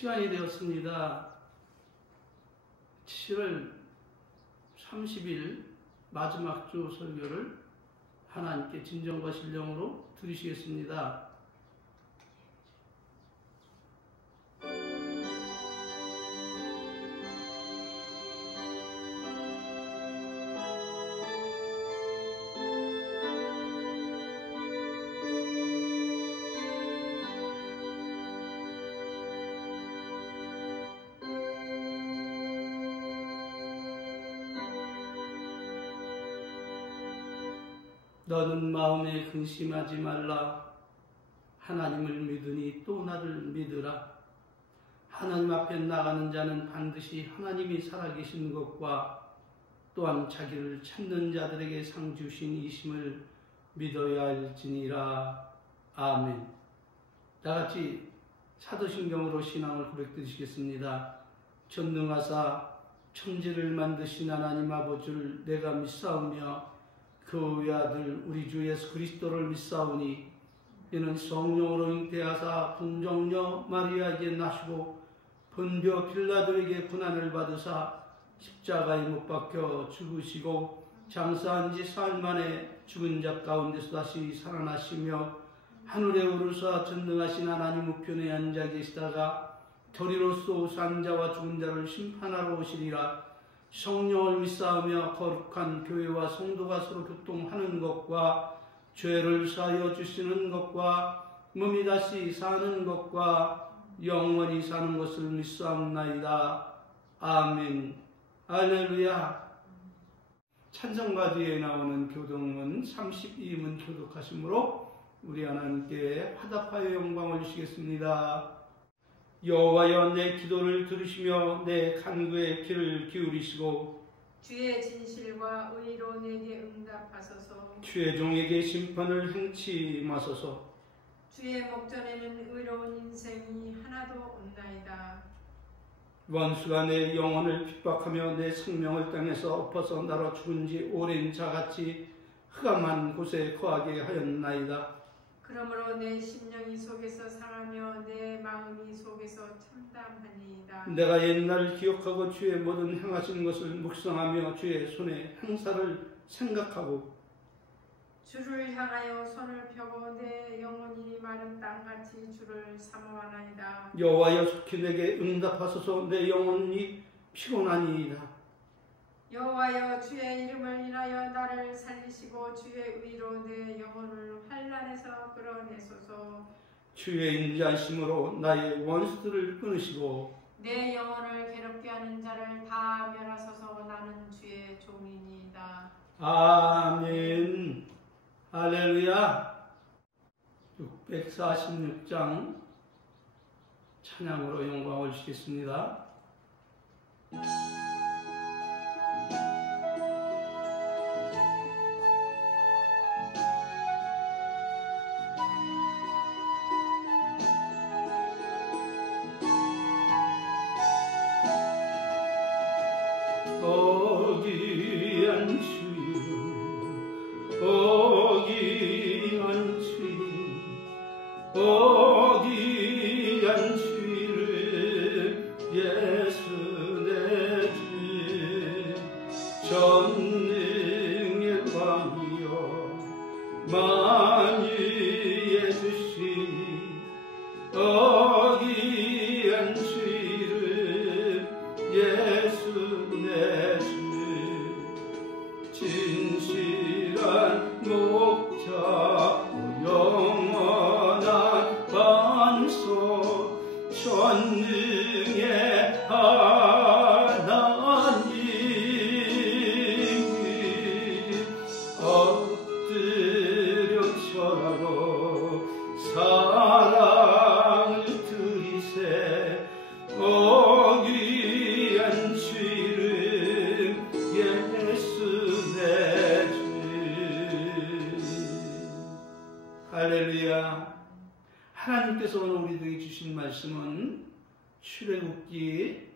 시간이 되었습니다. 7월 30일 마지막 주 설교를 하나님께 진정과 신령으로 드리시겠습니다. 너는 마음에 근심하지 말라. 하나님을 믿으니 또 나를 믿으라. 하나님 앞에 나가는 자는 반드시 하나님이 살아계신 것과 또한 자기를 찾는 자들에게 상 주신 이심을 믿어야 할지니라. 아멘. 다같이 사도신경으로 신앙을 고백드리시겠습니다. 전능하사 천지를 만드신 하나님 아버지를 내가 믿사오며 그 외아들 우리 주 예수 그리스도를 믿사오니 이는 성령으로 잉태하사 동정녀 마리아에게 나시고 본디오 빌라도에게 고난을 받으사 십자가에 못 박혀 죽으시고 장사한 지 사흘 만에 죽은 자 가운데서 다시 살아나시며 하늘에 오르사 전능하신 하나님 우편에 앉아 계시다가 도리로서 산 자와 죽은 자를 심판하러 오시리라. 성령을 믿사오며 거룩한 교회와 성도가 서로 교통하는 것과 죄를 사하여 주시는 것과 몸이 다시 사는 것과 영원히 사는 것을 믿사옵나이다. 아멘. 할렐루야. 찬송가 뒤에 나오는 교독문 32문 교독하심으로 우리 하나님께 화답하여 영광을 주시겠습니다. 여호와여 내 기도를 들으시며 내 간구에 귀를 기울이시고 주의 진실과 의로 내게 응답하소서. 주의 종에게 심판을 행치 마소서. 주의 목전에는 의로운 인생이 하나도 없나이다. 원수가 내 영혼을 핍박하며 내 생명을 땅에서 엎어서 날아 죽은 지 오랜 자같이 흑암한 곳에 거하게 하였나이다. 그러므로 내 심령이 속에서 상하며 내 마음이 속에서 참담하니이다. 내가 옛날을 기억하고 주의 모든 행하신 것을 묵상하며 주의 손의 행사를 생각하고 주를 향하여 손을 펴고 내 영혼이 마른 땅같이 주를 사모하나이다. 여호와여 속히 내게 응답하소서. 내 영혼이 피곤하니이다. 여호와여 주의 이름을 인하여 나를 살리시고 주의 의로 내 영혼을 환난에서 끌어내소서. 주의 인자하심으로 나의 원수들을 끊으시고 내 영혼을 괴롭게 하는 자를 다 멸하소서. 나는 주의 종이니이다. 아멘. 할렐루야. 646장 찬양으로 영광을 주시겠습니다. 어귀한 주여, 어귀한 주여, 어귀한 주를 예수 내 주, 전능의 왕이여 만유의 주시니 어귀한 주를 예수 내 주, 진실한 목자 영원한 반석 전능의 하나님 엎드려 절하고 사랑을 드리세. 어귀한 주를 예수 내 주. 할렐루야. 하나님께서 오늘 우리들에게 주신 말씀은 출애굽기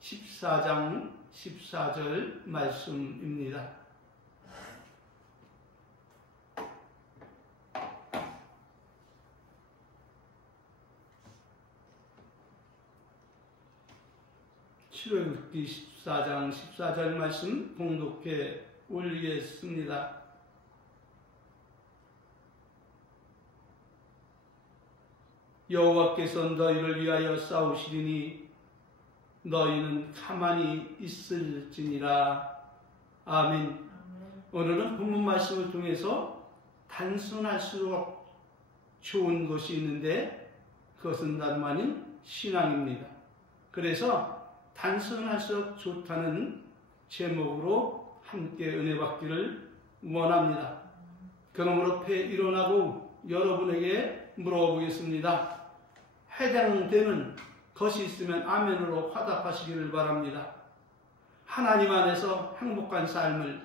14장 14절 말씀입니다. 출애굽기 14장 14절 말씀 봉독해 올리겠습니다. 여호와께서 너희를 위하여 싸우시리니 너희는 가만히 있을지니라. 아멘. 오늘은 본문 말씀을 통해서 단순할수록 좋은 것이 있는데 그것은 다름 아닌 신앙입니다. 그래서 단순할수록 좋다는 제목으로 함께 은혜 받기를 원합니다. 그러므로 일어나고 여러분에게 물어보겠습니다. 해당되는 것이 있으면 아멘으로 화답하시기를 바랍니다. 하나님 안에서 행복한 삶을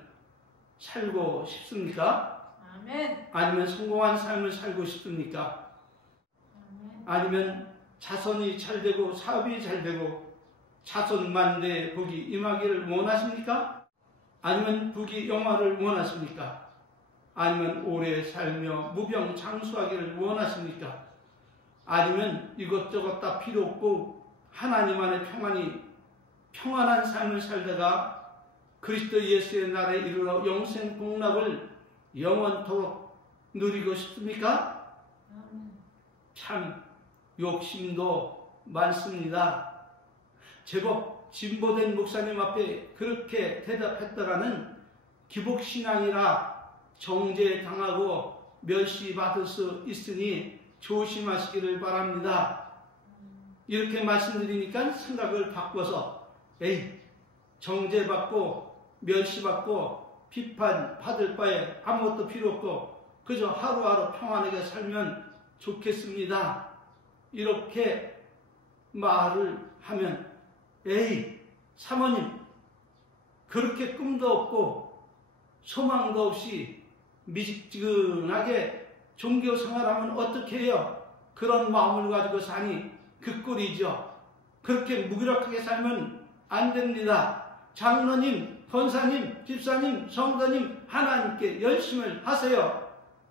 살고 싶습니까? 아멘. 아니면 성공한 삶을 살고 싶습니까? 아멘. 아니면 자손이 잘되고 사업이 잘되고 자손만대 복이 임하기를 원하십니까? 아니면 복이 영화를 원하십니까? 아니면 오래 살며 무병장수하기를 원하십니까? 아니면 이것저것 다 필요 없고 하나님 안에 평안한 삶을 살다가 그리스도 예수의 날에 이르러 영생 복락을 영원토록 누리고 싶습니까? 참 욕심도 많습니다. 제법 진보된 목사님 앞에 그렇게 대답했다가는 기복신앙이라 정죄당하고 멸시받을 수 있으니 조심하시기를 바랍니다. 이렇게 말씀드리니까 생각을 바꿔서 정죄받고 멸시받고 비판받을 바에 아무것도 필요 없고 그저 하루하루 평안하게 살면 좋겠습니다. 이렇게 말을 하면 사모님 그렇게 꿈도 없고 소망도 없이 미지근하게 종교 생활하면 어떻게 해요? 그런 마음을 가지고 사니 그 꼴이죠. 그렇게 무기력하게 살면 안 됩니다. 장로님, 권사님, 집사님, 성도님 하나님께 열심을 하세요.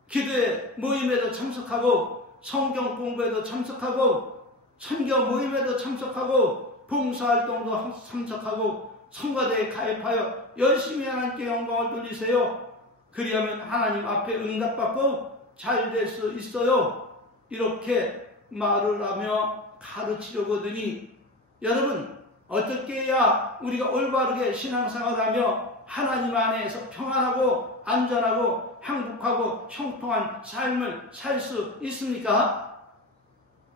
기도회 모임에도 참석하고 성경 공부에도 참석하고 선교 모임에도 참석하고 봉사활동도 참석하고 성가대에 가입하여 열심히 하나님께 영광을 돌리세요. 그리하면 하나님 앞에 응답받고 잘 될 수 있어요. 이렇게 말을 하며 가르치려고 하더니 여러분 어떻게 해야 우리가 올바르게 신앙생활하며 하나님 안에서 평안하고 안전하고 행복하고 형통한 삶을 살 수 있습니까?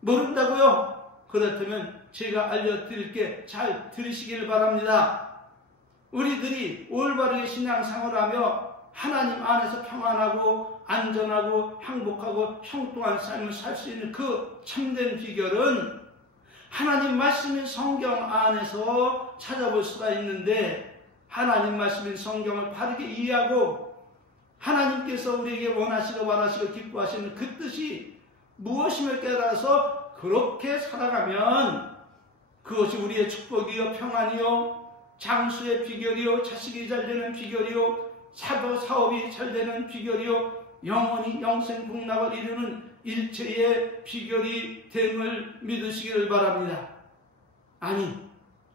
모른다고요? 그렇다면 제가 알려드릴게 잘 들으시길 바랍니다. 우리들이 올바르게 신앙생활하며 하나님 안에서 평안하고 안전하고 행복하고 형통한 삶을 살 수 있는 그 참된 비결은 하나님 말씀인 성경 안에서 찾아볼 수가 있는데 하나님 말씀인 성경을 바르게 이해하고 하나님께서 우리에게 원하시고 바라시고 기뻐하시는 그 뜻이 무엇임을 깨달아서 그렇게 살아가면 그것이 우리의 축복이요 평안이요 장수의 비결이요 자식이 잘되는 비결이요 사업이 잘되는 비결이요 영원히 영생 복락을 이루는 일체의 비결이 됨을 믿으시기를 바랍니다. 아니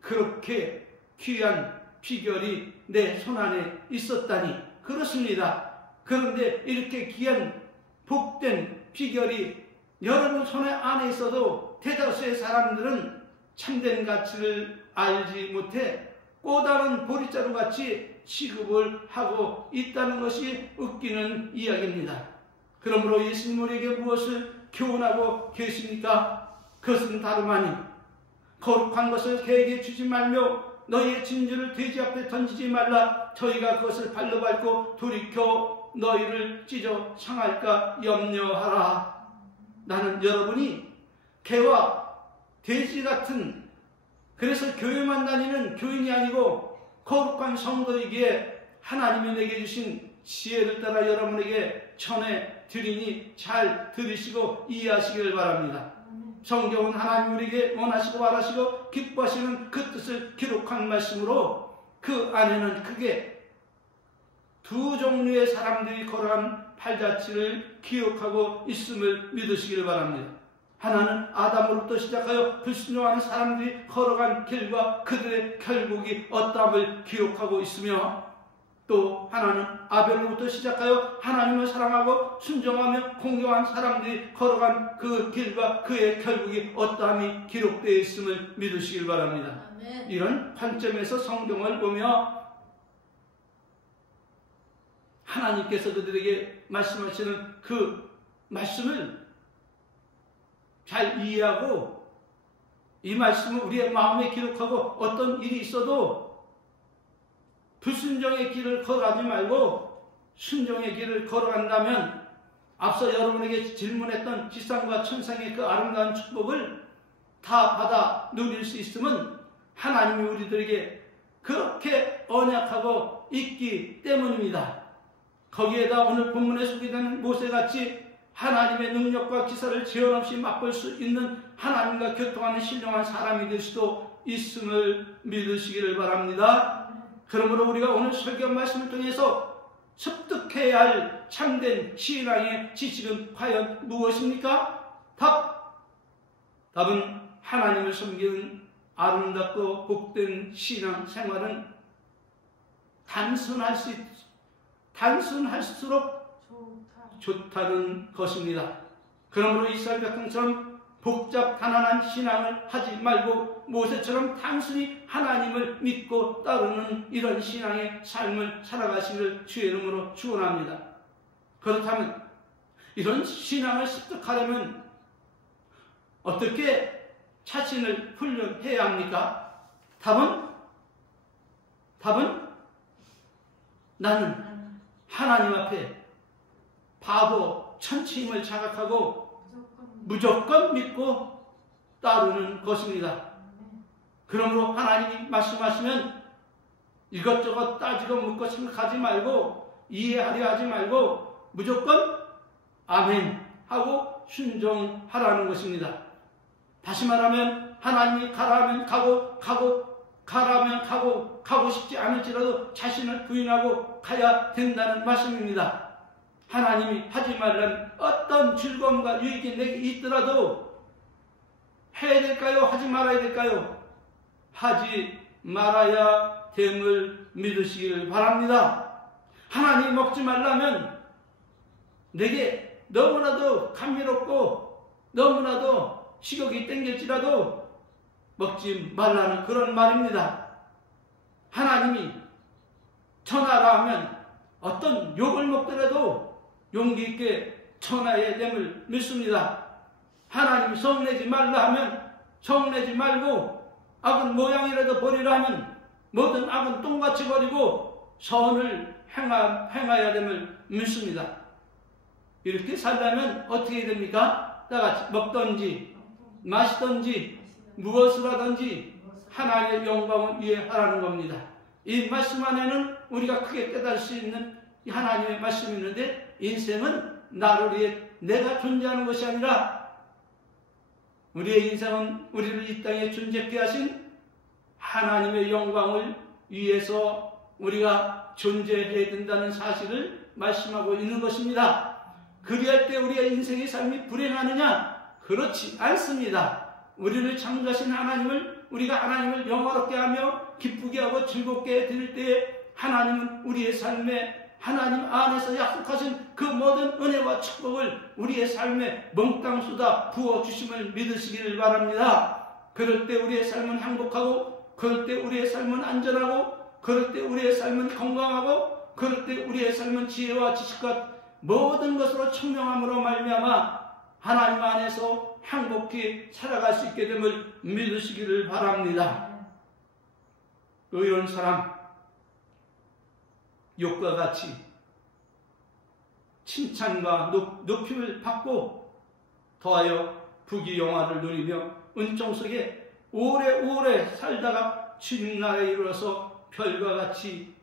그렇게 귀한 비결이 내 손안에 있었다니 그렇습니다. 그런데 이렇게 귀한 복된 비결이 여러분 손 안에 있어도 대다수의 사람들은 참된 가치를 알지 못해 꼬다른 보리자루 같이 취급을 하고 있다는 것이 웃기는 이야기입니다. 그러므로 예수님 우리에게 무엇을 교훈하고 계십니까? 그것은 다름 아닌 거룩한 것을 개에게 주지 말며 너희의 진주를 돼지 앞에 던지지 말라. 저희가 그것을 발로 밟고 돌이켜 너희를 찢어 상할까 염려하라. 나는 여러분이 개와 돼지 같은 그래서 교회만 다니는 교인이 아니고 거룩한 성도이기에 하나님이 내게 주신 지혜를 따라 여러분에게 전해드리니 잘 들으시고 이해하시길 바랍니다. 성경은 하나님 우리에게 원하시고 바라시고 기뻐하시는 그 뜻을 기록한 말씀으로 그 안에는 크게 두 종류의 사람들이 걸어간 팔자취를 기억하고 있음을 믿으시길 바랍니다. 하나는 아담으로부터 시작하여 불순종하는 사람들이 걸어간 길과 그들의 결국이 어떠함을 기록하고 있으며, 또 하나는 아벨로부터 시작하여 하나님을 사랑하고 순종하며 공경한 사람들이 걸어간 그 길과 그의 결국이 어떠함이 기록되어 있음을 믿으시길 바랍니다. 아멘. 이런 관점에서 성경을 보며 하나님께서 그들에게 말씀하시는 그 말씀을 잘 이해하고 이 말씀을 우리의 마음에 기록하고 어떤 일이 있어도 불순종의 길을 걸어가지 말고 순종의 길을 걸어간다면 앞서 여러분에게 질문했던 지상과 천상의 그 아름다운 축복을 다 받아 누릴 수 있음은 하나님이 우리들에게 그렇게 언약하고 있기 때문입니다. 거기에다 오늘 본문에 소개되는 모세같이 하나님의 능력과 기사를 제한 없이 맛볼 수 있는 하나님과 교통하는 신령한 사람이 될 수도 있음을 믿으시기를 바랍니다. 그러므로 우리가 오늘 설교 말씀을 통해서 습득해야 할 참된 신앙의 지식은 과연 무엇입니까? 답은 하나님을 섬기는 아름답고 복된 신앙 생활은 단순할수록 좋다는 것입니다. 그러므로 이스라엘 백성처럼 복잡 가난한 신앙을 하지 말고 모세처럼 단순히 하나님을 믿고 따르는 이런 신앙의 삶을 살아가시기를 주의 이름으로 축원합니다. 그렇다면 이런 신앙을 습득하려면 어떻게 자신을 훈련해야 합니까? 답은 나는 하나님 앞에 바보 천치임을 자각하고 무조건 믿고 따르는 것입니다. 그러므로 하나님이 말씀하시면 이것저것 따지고 묻고 생각하지 말고 이해하려 하지 말고 무조건 아멘 하고 순종하라는 것입니다. 다시 말하면 하나님이 가라면 가고 가라면 가고 싶지 않을지라도 자신을 부인하고 가야 된다는 말씀입니다. 하나님이 하지 말라는 어떤 즐거움과 유익이 내게 있더라도 해야 될까요? 하지 말아야 될까요? 하지 말아야 됨을 믿으시기를 바랍니다. 하나님이 먹지 말라면 내게 너무나도 감미롭고 너무나도 식욕이 땡길지라도 먹지 말라는 그런 말입니다. 하나님이 천하라 하면 어떤 욕을 먹더라도 용기 있게 천하의 됨을 믿습니다. 하나님이 성내지 말라 하면 성내지 말고 악은 모양이라도 버리라 하면 모든 악은 똥같이 버리고 선을 행하여야 됨을 믿습니다. 이렇게 살려면 어떻게 됩니까? 다같이 먹든지 마시든지 무엇을 하든지 하나님의 영광을 위해 하라는 겁니다. 이 말씀 안에는 우리가 크게 깨달을 수 있는 하나님의 말씀이 있는데, 인생은 나를 위해 내가 존재하는 것이 아니라 우리의 인생은 우리를 이 땅에 존재케 하신 하나님의 영광을 위해서 우리가 존재해야 된다는 사실을 말씀하고 있는 것입니다. 그리할 때 우리의 인생의 삶이 불행하느냐? 그렇지 않습니다. 우리를 창조하신 하나님을, 우리가 하나님을 영화롭게 하며 기쁘게 하고 즐겁게 드릴 때에 하나님은 우리의 삶에 하나님 안에서 약속하신 그 모든 은혜와 축복을 우리의 삶에 몽땅 쏟아 부어주심을 믿으시기를 바랍니다. 그럴 때 우리의 삶은 행복하고, 그럴 때 우리의 삶은 안전하고, 그럴 때 우리의 삶은 건강하고, 그럴 때 우리의 삶은 지혜와 지식과 모든 것으로 청명함으로 말미암아 하나님 안에서 행복히 살아갈 수 있게 됨을 믿으시기를 바랍니다. 이런 사람, 욕과 같이 칭찬과 높임을 받고 더하여 부귀영화를 누리며 은총 속에 오래오래 살다가 주님 나라에 이르러서 별과 같이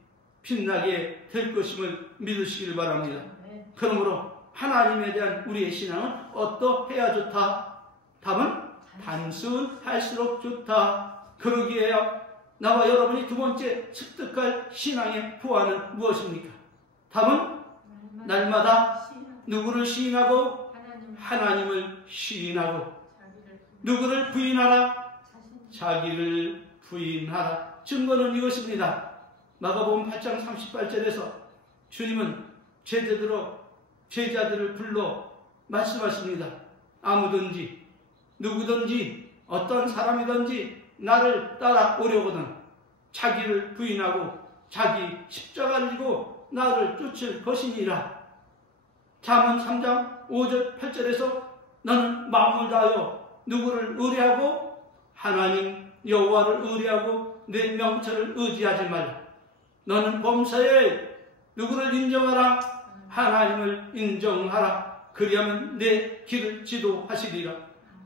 빛나게 될 것임을 믿으시길 바랍니다. 그러므로 하나님에 대한 우리의 신앙은 어떠해야 좋다? 답은 단순할수록 좋다. 그러기에 나와 여러분이 두 번째 습득할 신앙의 부활은 무엇입니까? 답은 날마다 누구를 시인하고? 하나님을 시인하고 누구를 부인하라? 자기를 부인하라. 증거는 이것입니다. 마가복음 8장 38절에서 주님은 제자들을 불러 말씀하십니다. 아무든지 누구든지 어떤 사람이든지 나를 따라오려거든 자기를 부인하고 자기 십자가를 지고 나를 쫓을 것이니라. 잠언 3장 5절 8절에서 너는 마음을 다하여 누구를 의뢰하고 하나님 여호와를 의뢰하고 내 명철을 의지하지 말라. 너는 범사에 누구를 인정하라? 하나님을 인정하라. 그리하면 내 길을 지도하시리라.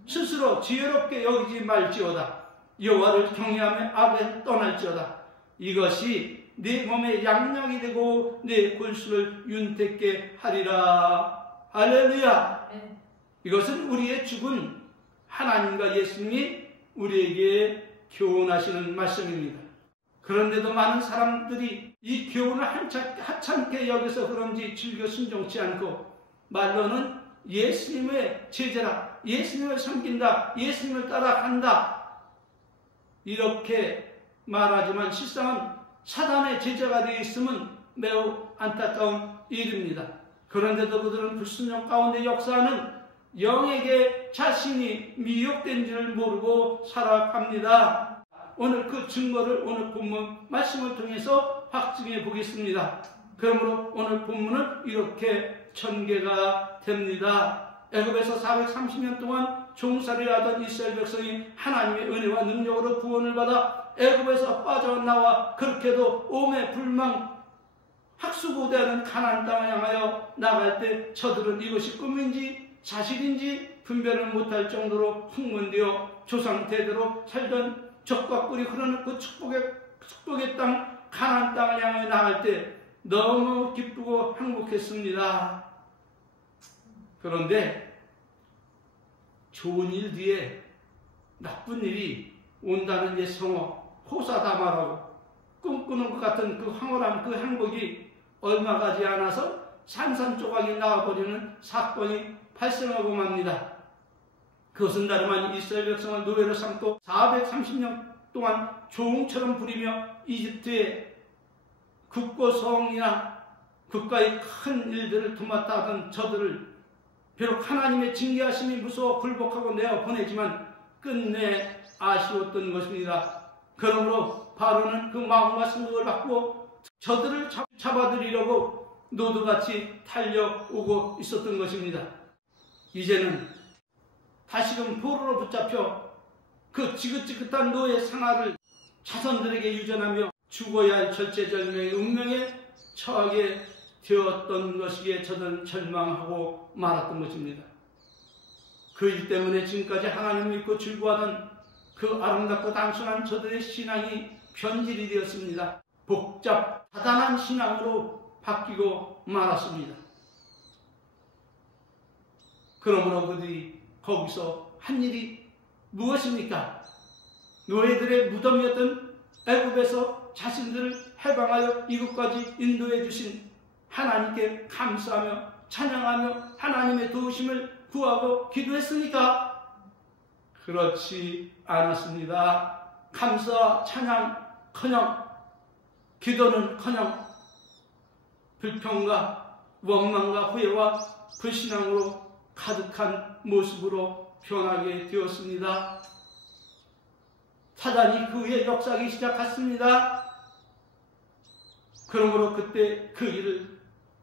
스스로 지혜롭게 여기지 말지어다. 여호와를 경외하며 악을 떠날지어다. 이것이 네 몸에 양약이 되고 네 골수를 윤택게 하리라. 할렐루야. 이것은 우리의 죽은 하나님과 예수님이 우리에게 교훈하시는 말씀입니다. 그런데도 많은 사람들이 이 교훈을 하찮게 여겨서 그런지 즐겨 순종치 않고 말로는 예수님의 제자라, 예수님을 섬긴다, 예수님을 따라간다 이렇게 말하지만 실상은 사단의 제자가 되어 있음은 매우 안타까운 일입니다. 그런데도 그들은 불순종 가운데 역사하는 영에게 자신이 미혹된 줄 모르고 살아갑니다. 오늘 그 증거를 오늘 본문 말씀을 통해서 확증해 보겠습니다. 그러므로 오늘 본문은 이렇게 전개가 됩니다. 애굽에서 430년 동안 종살이를 하던 이스라엘 백성이 하나님의 은혜와 능력으로 구원을 받아 애굽에서 빠져나와 그렇게도 오매 불망 학수고대하는 가나안 땅을 향하여 나갈 때 저들은 이것이 꿈인지 사실인지 분별을 못할 정도로 흥분되어 조상 대대로 살던 적과 꿀이 흐르는 그 축복의 땅 가나안 땅을 향해 나갈 때 너무 기쁘고 행복했습니다. 그런데 좋은 일 뒤에 나쁜 일이 온다는 예성어 호사다마라고 꿈꾸는 것 같은 그 황홀한 그 행복이 얼마 가지 않아서 산산조각이 나와버리는 사건이 발생하고 맙니다. 그것은 다름 아닌 이스라엘 백성을 노예로 삼고 430년 동안 종처럼 부리며 이집트의 국고성이나 국가의 큰 일들을 도맡아 하던 저들을 비록 하나님의 징계하심이 무서워 굴복하고 내어보내지만 끝내 아쉬웠던 것입니다. 그러므로 바로는 그 마음과 생각을 바꾸어 저들을 잡아들이려고 노도같이 달려오고 있었던 것입니다. 이제는 다시금 포로로 붙잡혀 그 지긋지긋한 노예 생활을 자손들에게 유전하며 죽어야 할 절체절명의 운명에 처하게 되었던 것이기에 저는 절망하고 말았던 것입니다. 그 일 때문에 지금까지 하나님을 믿고 즐거워하던 그 아름답고 단순한 저들의 신앙이 변질이 되었습니다. 복잡하다는 신앙으로 바뀌고 말았습니다. 그러므로 그들이 거기서 한 일이 무엇입니까? 노예들의 무덤이었던 애굽에서 자신들을 해방하여 이곳까지 인도해 주신 하나님께 감사하며 찬양하며 하나님의 도우심을 구하고 기도했으니까? 그렇지 않았습니다. 감사, 찬양커녕 기도는커녕 불평과 원망과 후회와 불신앙으로 가득한 모습으로 변하게 되었습니다. 사단이 그 후에 역사하기 시작했습니다. 그러므로 그때 그 일을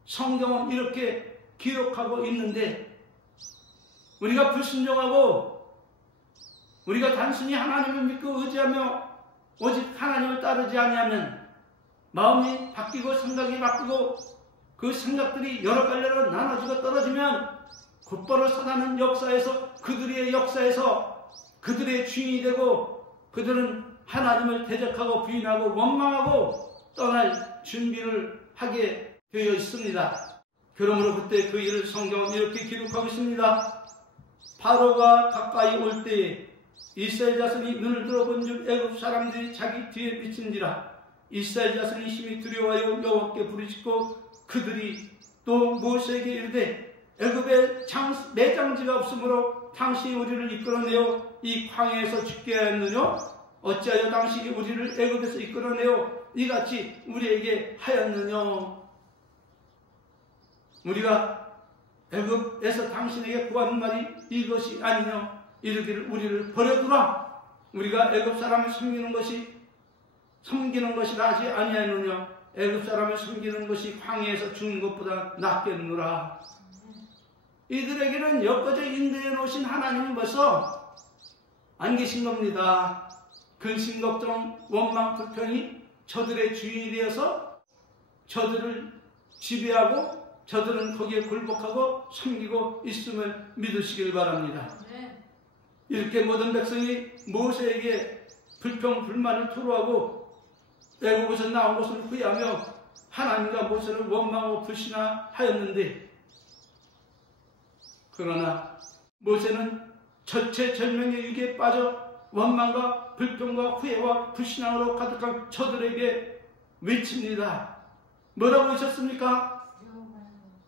성경은 이렇게 기록하고 있는데 우리가 불순종하고 우리가 단순히 하나님을 믿고 의지하며 오직 하나님을 따르지 아니하면 마음이 바뀌고 생각이 바뀌고 그 생각들이 여러 갈래로 나눠지고 떨어지면 곧바로 사단은 역사에서 그들의 역사에서 그들의 주인이 되고 그들은 하나님을 대적하고 부인하고 원망하고 떠날 준비를 하게 되어 있습니다. 그러므로 그때 그 일을 성경은 이렇게 기록하고 있습니다. 바로가 가까이 올 때에 이스라엘 자손이 눈을 들어본 즉 애굽 사람들이 자기 뒤에 미친지라. 이스라엘 자손이 심히 두려워하여 여호와께 부르짖고 그들이 또 모세에게 이르되 애굽에 매장지가 없으므로 당신이 우리를 이끌어내어 이 광야에서 죽게 하였느냐? 어찌하여 당신이 우리를 애굽에서 이끌어내어 이같이 우리에게 하였느냐? 우리가 애굽에서 당신에게 구하는 말이 이것이 아니냐? 이르기를 우리를 버려두라. 우리가 애굽 사람을 섬기는 것이라 하지 아니하느냐? 애굽 사람을 섬기는 것이 광야에서 죽는 것보다 낫겠노라. 이들에게는 여기까지 인도해 놓으신 하나님은 벌써 안 계신 겁니다. 근심, 걱정, 원망, 불평이 저들의 주인이 되어서 저들을 지배하고 저들은 거기에 굴복하고 섬기고 있음을 믿으시길 바랍니다. 이렇게 모든 백성이 모세에게 불평, 불만을 토로하고 애굽에서 나온 것을 후회하며 하나님과 모세를 원망하고 불신하였는데, 그러나 모세는 절체절명의 위기에 빠져 원망과 불평과 후회와 불신앙으로 가득한 저들에게 외칩니다. 뭐라고 하셨습니까?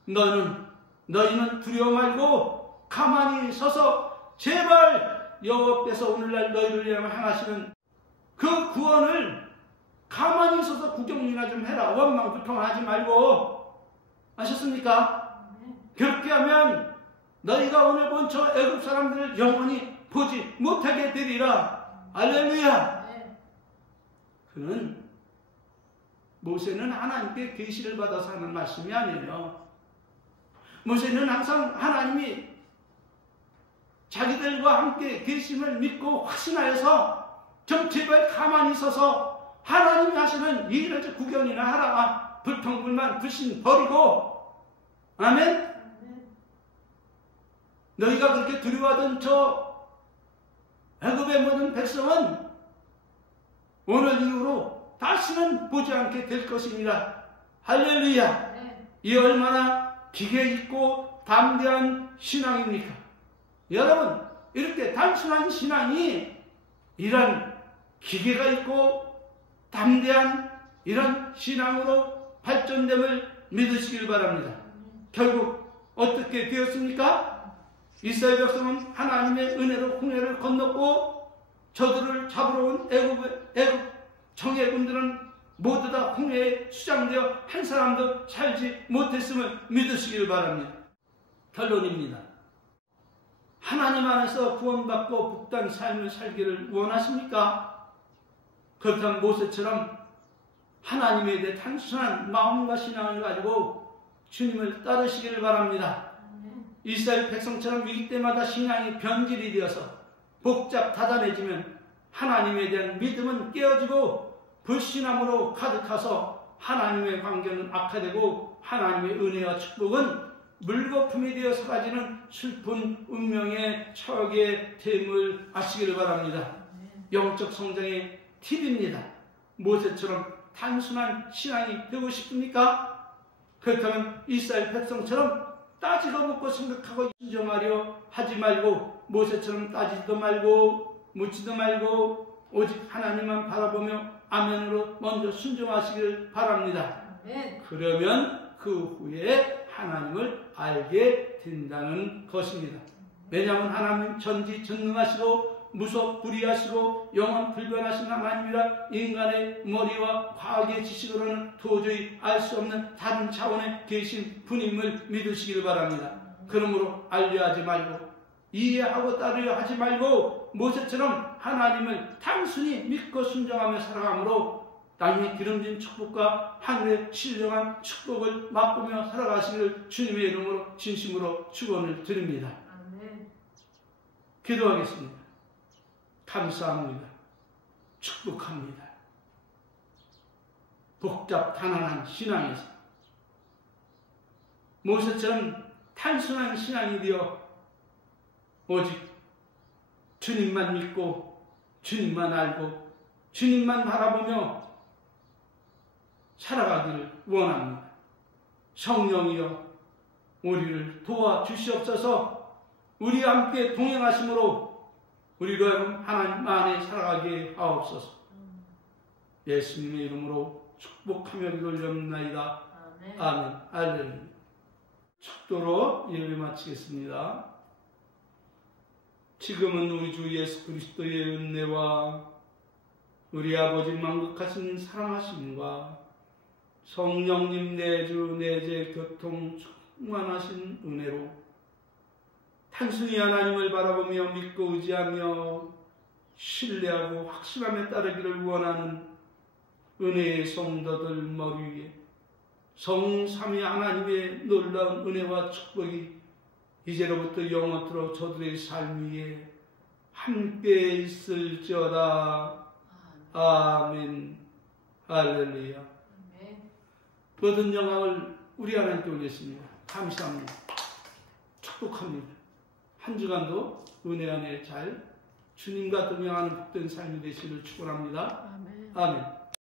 너희는 두려워 말고 가만히 서서 제발 여호와께서 오늘날 너희를 위하여 행하시는 그 구원을 가만히 서서 구경이나 좀 해라. 원망 불평하지 말고. 아셨습니까? 그렇게 하면 너희가 오늘 본 저 애굽 사람들을 영원히 보지 못하게 되리라. 할렐루야. 그는 모세는 하나님께 계시를 받아서 하는 말씀이 아니에요. 모세는 항상 하나님이 자기들과 함께 계심을 믿고 확신하여서 좀 제발 가만히 서서 하나님이 하시는 일을 구경이나 하라. 불평불만 불신 버리고. 아멘. 너희가 그렇게 두려워하던 저 애굽의 모든 백성은 오늘 이후로 다시는 보지 않게 될 것입니다. 할렐루야. 이 얼마나 기계 있고 담대한 신앙입니까? 여러분, 이렇게 단순한 신앙이 이런 기계가 있고 담대한 이런 신앙으로 발전됨을 믿으시길 바랍니다. 결국 어떻게 되었습니까? 이스라엘 백성은 하나님의 은혜로 홍해를 건넜고 저들을 잡으러 온 애굽 정예군들은 모두 다 홍해에 수장되어 한 사람도 살지 못했음을 믿으시길 바랍니다. 결론입니다. 하나님 안에서 구원받고 복된 삶을 살기를 원하십니까? 그렇다면 모세처럼 하나님에 대해 단순한 마음과 신앙을 가지고 주님을 따르시기를 바랍니다. 이스라엘 백성처럼 위기 때마다 신앙이 변질이 되어서 복잡 다단해지면 하나님에 대한 믿음은 깨어지고 불신함으로 가득해서 하나님의 관계는 악화되고 하나님의 은혜와 축복은 물거품이 되어 사라지는 슬픈 운명에 처하게 됨을 아시기를 바랍니다. 영적 성장의 팁입니다. 모세처럼 단순한 신앙이 되고 싶습니까? 그렇다면 이스라엘 백성처럼 따지고 묻고 생각하고 인정하려 하지 말고 모세처럼 따지지도 말고 묻지도 말고 오직 하나님만 바라보며 아멘으로 먼저 순종하시기를 바랍니다. 그러면 그 후에 하나님을 알게 된다는 것입니다. 왜냐하면 하나님은 전지전능하시고 무소불위하시고 영원불변하신 하나님이라 인간의 머리와 과학의 지식으로는 도저히 알 수 없는 다른 차원에 계신 분임을 믿으시기를 바랍니다. 그러므로 알려하지 말고 이해하고 따르려 하지 말고 모세처럼 하나님을 단순히 믿고 순종하며 살아가므로 땅의 기름진 축복과 하늘의 신령한 축복을 맛보며 살아가시기를 주님의 이름으로 진심으로 축원을 드립니다. 아멘. 기도하겠습니다. 감사합니다. 축복합니다. 복잡 단안한 신앙에서 모세처럼 단순한 신앙이 되어 오직 주님만 믿고 주님만 알고 주님만 바라보며 살아가기를 원합니다. 성령이여 우리를 도와주시옵소서. 우리와 함께 동행하심으로 우리로 하여금 하나님 안에 살아가게 하옵소서. 예수님의 이름으로 축복하며 기도를 드립나이다. 아멘. 할렐루야. 축도로 예배 마치겠습니다. 지금은 우리 주 예수 그리스도의 은혜와 우리 아버지 만극하신 사랑하심과 성령님 내주 내재 교통 충만하신 은혜로 단순히 하나님을 바라보며 믿고 의지하며 신뢰하고 확신하며 따르기를 원하는 은혜의 성도들 머리 위에 성삼위 하나님의 놀라운 은혜와 축복이 이제로부터 영원토록 저들의 삶 위에 함께 있을지어다. 아멘. 할렐루야. 모든 영광을 우리 하나님께 올렸습니다. 감사합니다. 축복합니다. 한 주간도 은혜 안에 잘 주님과 동행하는 복된 삶이 되시기를 축원합니다. 아멘.